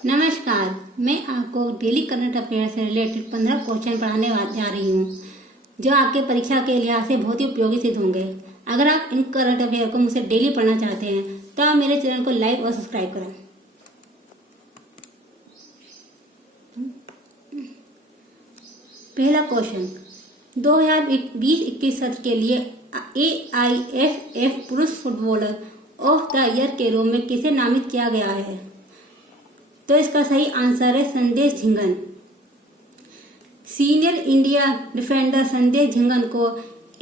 नमस्कार, मैं आपको डेली करंट अफेयर से रिलेटेड 15 क्वेश्चन पढ़ाने जा रही हूँ, जो आपके परीक्षा के लिहाज से बहुत ही उपयोगी सिद्ध होंगे। अगर आप इन करंट अफेयर को मुझसे डेली पढ़ना चाहते हैं तो आप मेरे चैनल को लाइक और सब्सक्राइब करें। पहला क्वेश्चन, 2020-21 सत्र के लिए AIFF पुरुष फुटबॉलर ऑफ द ईयर के रूप में किसे नामित किया गया है? तो इसका सही आंसर है संदेश झिंगन। सीनियर इंडिया डिफेंडर संदेश झिंगन को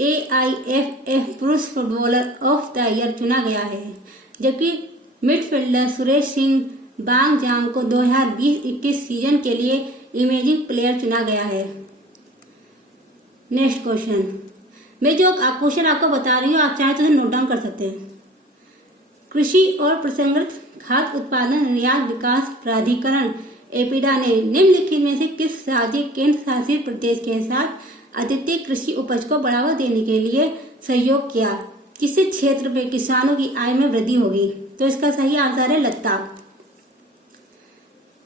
AIFF पुरुष फुटबॉलर ऑफ द ईयर चुना गया है, जबकि मिडफील्डर सुरेश सिंह बांगजाम को 2020-21 सीजन के लिए इमेजिंग प्लेयर चुना गया है। नेक्स्ट क्वेश्चन, मैं जो क्वेश्चन आपको बता रही हूँ, आप चाहे तो उसे नोट डाउन कर सकते हैं। कृषि और प्रसंस्कृत खाद्य उत्पादन निर्यात विकास प्राधिकरण एपीडा ने निम्नलिखित में से किस राज्य केंद्र शासित प्रदेश के साथ अद्वितीय कृषि उपज को बढ़ावा देने के लिए सहयोग किया, जिससे क्षेत्र में किसानों की आय में वृद्धि होगी? तो इसका सही आंसर है लद्दाख।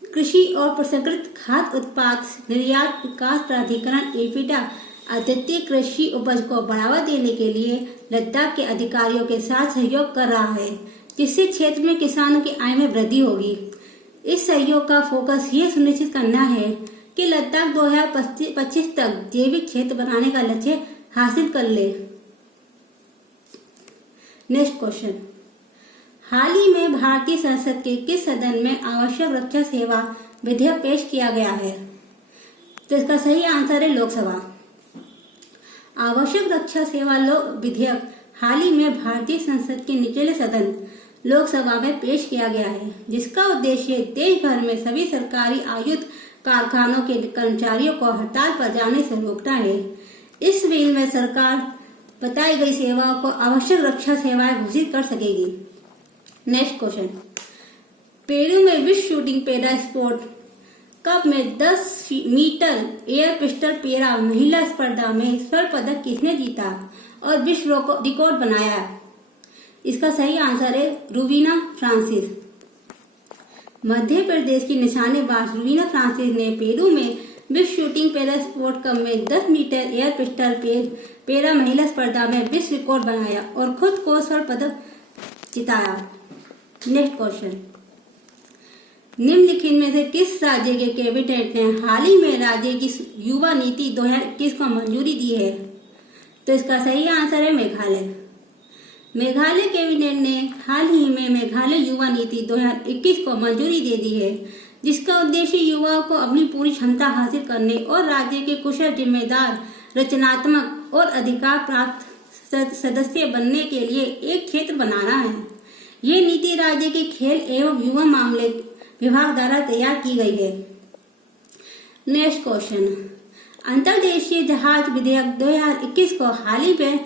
कृषि और प्रसंस्कृत खाद्य उत्पाद निर्यात विकास प्राधिकरण एपीडा अद्वितीय कृषि उपज को बढ़ावा देने के लिए लद्दाख के अधिकारियों के साथ सहयोग कर रहा है, जिससे क्षेत्र में किसानों की आय में वृद्धि होगी। इस सहयोग का फोकस ये सुनिश्चित करना है कि लद्दाख 2025 तक जैविक क्षेत्र बनाने का लक्ष्य हासिल कर ले। नेक्स्ट क्वेश्चन, हाल ही में भारतीय संसद के किस सदन में आवश्यक रक्षा सेवा विधेयक पेश किया गया है? तो इसका सही आंसर है लोकसभा। आवश्यक रक्षा सेवा विधेयक हाल ही में भारतीय संसद के निचले सदन लोकसभा में पेश किया गया है, जिसका उद्देश्य देश भर में सभी सरकारी आयुध कारखानों के कर्मचारियों को हड़ताल पर जाने से रोकना है। इस बिल में सरकार बताई गई सेवाओं को आवश्यक रक्षा सेवाएं घोषित कर सकेगी। नेक्स्ट क्वेश्चन, पेरू में विश्व शूटिंग पैरा स्पोर्ट कप में 10 मीटर एयर पिस्टल पैरा महिला स्पर्धा में स्वर्ण पदक किसने जीता और विश्व रिकॉर्ड बनाया? इसका सही आंसर है रूबीना फ्रांसिस। मध्य प्रदेश की निशानेबाज रूबीना फ्रांसिस ने पेरू में विश्व शूटिंग पैरा स्पोर्ट कप में 10 मीटर एयर पिस्टल पैरा महिला स्पर्धा में विश्व रिकॉर्ड बनाया और खुद को स्वर्ण पदक जिताया। नेक्स्ट क्वेश्चन, निम्नलिखित में से किस राज्य के कैबिनेट ने हाल ही में राज्य की युवा नीति 2021 को मंजूरी दी है? तो इसका सही आंसर है मेघालय। मेघालय कैबिनेट ने हाल ही में मेघालय युवा नीति 2021 को मंजूरी दे दी है, जिसका उद्देश्य युवाओं को अपनी पूरी क्षमता हासिल करने और राज्य के कुशल, जिम्मेदार, रचनात्मक और अधिकार प्राप्त सदस्य बनने के लिए एक क्षेत्र बनाना है। ये नीति राज्य के खेल एवं युवा मामले विभाग द्वारा तैयार की गई है। नेक्स्ट क्वेश्चन, अंतर्देशीय जहाज विधेयक 2021 को हाल ही में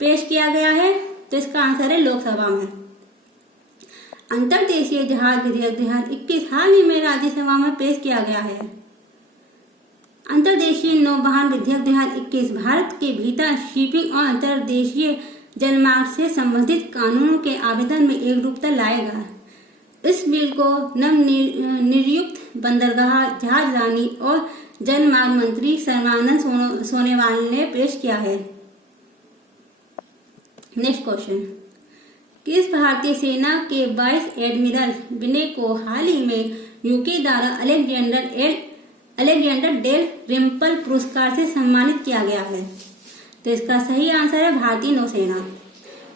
पेश किया गया है, तो इसका आंसर है लोकसभा में। अंतर्देशीय जहाज विधेयक 2021 हाल ही में राज्यसभा में पेश किया गया है। अंतर्देशीय नौवहन विधेयक 2021 भारत के भीतर शिपिंग और अंतर्देशीय जलमार्ग से संबंधित कानूनों के आवेदन में एकरूपता लाएगा। इस बिल को नवनियुक्त बंदरगाह, जहाज रानी और जलमार्ग मंत्री सर्बानंद सोनोवाल ने पेश किया है। नेक्स्ट क्वेश्चन, किस भारतीय सेना के वाइस एडमिरल विनय को हाल ही में यूके द्वारा अलेक्जेंडर डेल रिम्पल पुरस्कार से सम्मानित किया गया है? तो इसका सही आंसर है भारतीय नौसेना।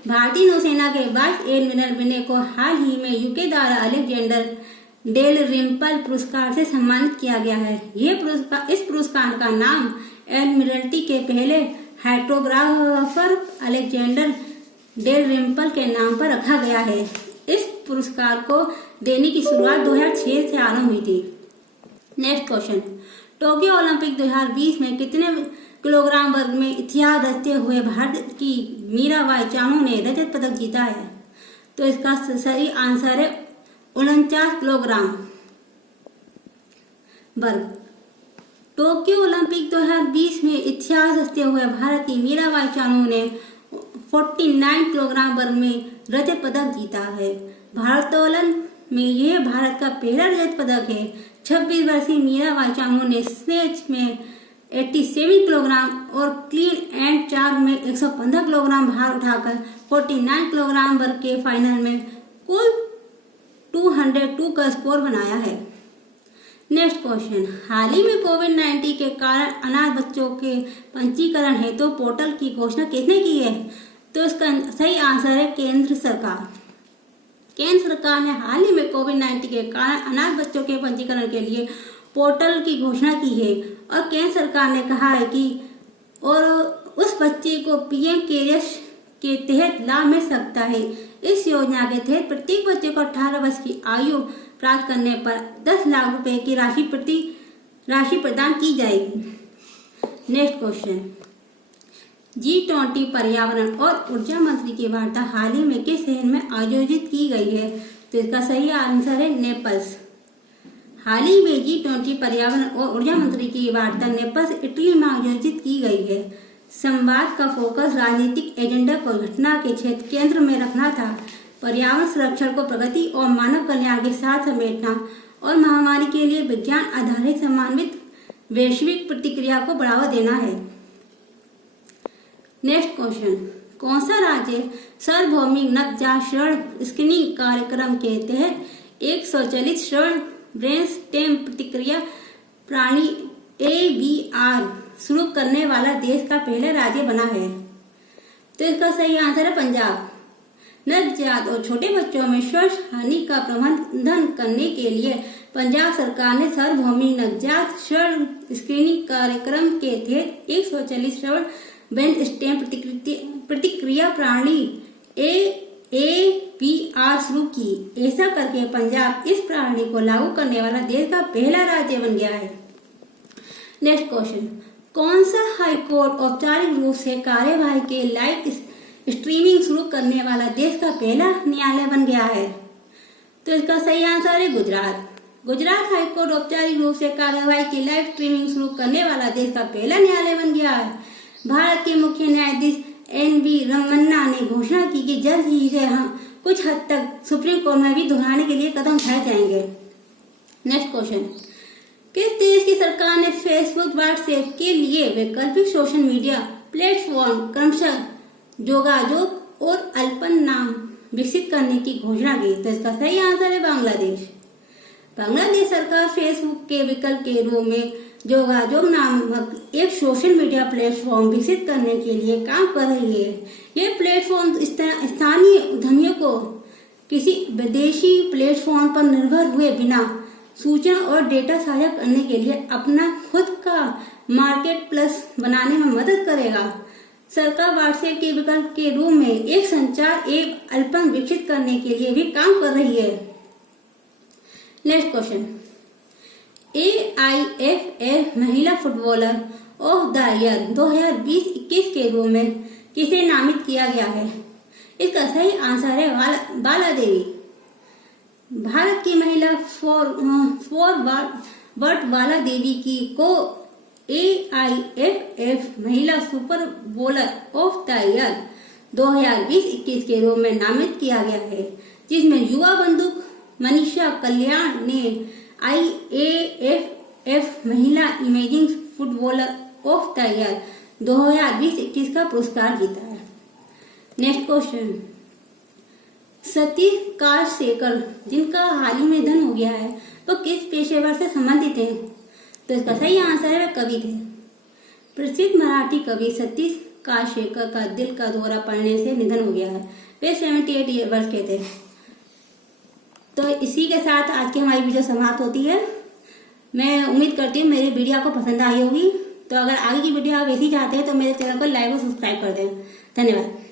भारतीय नौसेना के वाइस एडमिरल विनय को हाल ही में यूके द्वारा अलेक्जेंडर डेल रिम्पल पुरस्कार से सम्मानित किया गया है। इस पुरस्कार का नाम एडमिरल्टी के पहले हाइड्रोग्राफर अलेक्जेंडर डेल रिम्पल के नाम पर रखा गया है। इस पुरस्कार को देने की शुरुआत 2006 से आरंभ हुई थी। नेक्स्ट क्वेश्चन, टोक्यो ओलंपिक 2020 में कितने किलोग्राम वर्ग में इतिहास रचते हुए भारत की मीराबाई चानू ने रजत पदक जीता है? तो इसका सही आंसर है 49 किलोग्राम वर्ग। टोक्यो ओलंपिक 2020 में इतिहास रचते हुए भारत की मीराबाई चानू ने 49 किलोग्राम वर्ग में रजत पदक जीता है। भारोत्तोलन में यह भारत का पहला रजत पदक है। 26 वर्षीय मीराबाई चानू ने स्नेच में 87 किलोग्राम और क्लीन एंड चार्ज में 115 किलोग्राम भार उठाकर 49 किलोग्राम वर्ग के फाइनल में कुल 202 का स्कोर बनाया है। नेक्स्ट क्वेश्चन, हाल ही में कोविड-19 के कारण अनाथ बच्चों के पंजीकरण हेतु पोर्टल की घोषणा किसने की है? तो इसका सही आंसर है केंद्र सरकार। केंद्र सरकार ने हाल ही में कोविड-19 के कारण अनाथ बच्चों के पंजीकरण के लिए पोर्टल की घोषणा की है और केंद्र सरकार ने कहा है कि और उस बच्चे को पीएम केयर्स के तहत लाभ मिल सकता है। इस योजना के तहत प्रत्येक बच्चे को 18 वर्ष की आयु प्राप्त करने पर 10 लाख रुपए की राशि प्रदान की जाएगी। नेक्स्ट क्वेश्चन, G20 पर्यावरण और ऊर्जा मंत्री की वार्ता हाल ही में किस शहर में आयोजित की गई है? तो इसका सही आंसर है नेपल्स। हाल ही में G20 पर्यावरण और ऊर्जा मंत्री की वार्ता नेपल्स इटली में आयोजित की गई है। संवाद का फोकस राजनीतिक एजेंडा को घटना के क्षेत्र केंद्र में रखना था। पर्यावरण संरक्षण को प्रगति और मानव कल्याण के साथ समेटना और महामारी के लिए विज्ञान आधारित समन्वित वैश्विक प्रतिक्रिया को बढ़ावा देना है। नेक्स्ट क्वेश्चन, कौन सा राज्य सार्वभौमिक नवजात श्रवण स्क्रीनिंग कार्यक्रम के तहत एक स्वचालित श्रवण ब्रेन स्टेम प्रतिक्रिया प्रणाली ABR शुरू करने वाला देश का पहला राज्य बना है? तो इसका सही आंसर है पंजाब। नवजात और छोटे बच्चों में स्वास्थ्य हानि का प्रबंधन करने के लिए पंजाब सरकार ने सार्वभौमिक नवजात श्रवण स्क्रीनिंग कार्यक्रम के तहत एक स्वचालित श्रवण ब्रेन स्टेम प्रतिक्रिया प्रणाली ABR शुरू की। ऐसा करके पंजाब इस प्रणाली को लागू करने वाला देश का पहला राज्य बन गया है। नेक्स्ट क्वेश्चन, कौन सा हाईकोर्ट औपचारिक रूप से कार्यवाही के लाइव स्ट्रीमिंग शुरू करने वाला देश का पहला न्यायालय बन गया है? तो इसका सही आंसर है गुजरात। गुजरात हाईकोर्ट औपचारिक रूप से कार्यवाही की लाइव स्ट्रीमिंग शुरू करने वाला देश का पहला न्यायालय बन गया है। भारत के मुख्य न्यायाधीश NV रमन्ना ने घोषणा की कि जल्द ही इसे हम कुछ हद तक सुप्रीम कोर्ट में भी दोहराने के लिए कदम उठाए जाएंगे। नेक्स्ट क्वेश्चन, किस देश की सरकार ने फेसबुक व्हाट्सएप के लिए वैकल्पिक सोशल मीडिया प्लेटफॉर्म क्रमशः जोगाजोग और अल्पन नाम विकसित करने की घोषणा की? तो इसका सही आंसर है बांग्लादेश। बांग्लादेश सरकार फेसबुक के विकल्प के रूप में जोगाजोग नामक एक सोशल मीडिया प्लेटफॉर्म विकसित करने के लिए काम कर रही है। यह प्लेटफॉर्म स्थानीय उद्यमियों को किसी विदेशी प्लेटफॉर्म पर निर्भर हुए बिना सूचना और डेटा साझा करने के लिए अपना खुद का मार्केट प्लेस बनाने में मदद करेगा। सरकार व्हाट्सएप के विकल्प के रूप में एक संचार ऐप अल्पन विकसित करने के लिए भी काम कर रही है। नेक्स्ट क्वेश्चन, AIFF महिला फुटबॉलर ऑफ द ईयर 2020-21 के रूप में किसे नामित किया गया है? इसका सही आंसर है बाला देवी। भारत की महिला फॉरवर्ड बाला देवी की को AIFF महिला super bowler of the year 2020-21 के रूप में नामित किया गया है, जिसमें युवा बंदूक मनीषा कल्याण ने IAFF महिला imaging footballer of the year 2020-21 का पुरस्कार जीता है। नेक्स्ट क्वेश्चन, सतीश काशसेकर जिनका हाल ही में निधन हो गया है वो किस पेशेवर से संबंधित है? तो इसका सही आंसर है वे कवि थे। प्रसिद्ध मराठी कवि सतीश काशसेकर का दिल का दौरा पड़ने से निधन हो गया है। वे 78 वर्ष के थे। तो इसी के साथ आज की हमारी वीडियो समाप्त होती है। मैं उम्मीद करती हूँ मेरी वीडियो आपको पसंद आई होगी। तो अगर आगे की वीडियो आप ऐसी चाहते हैं तो मेरे चैनल को लाइक और सब्सक्राइब कर दें। धन्यवाद।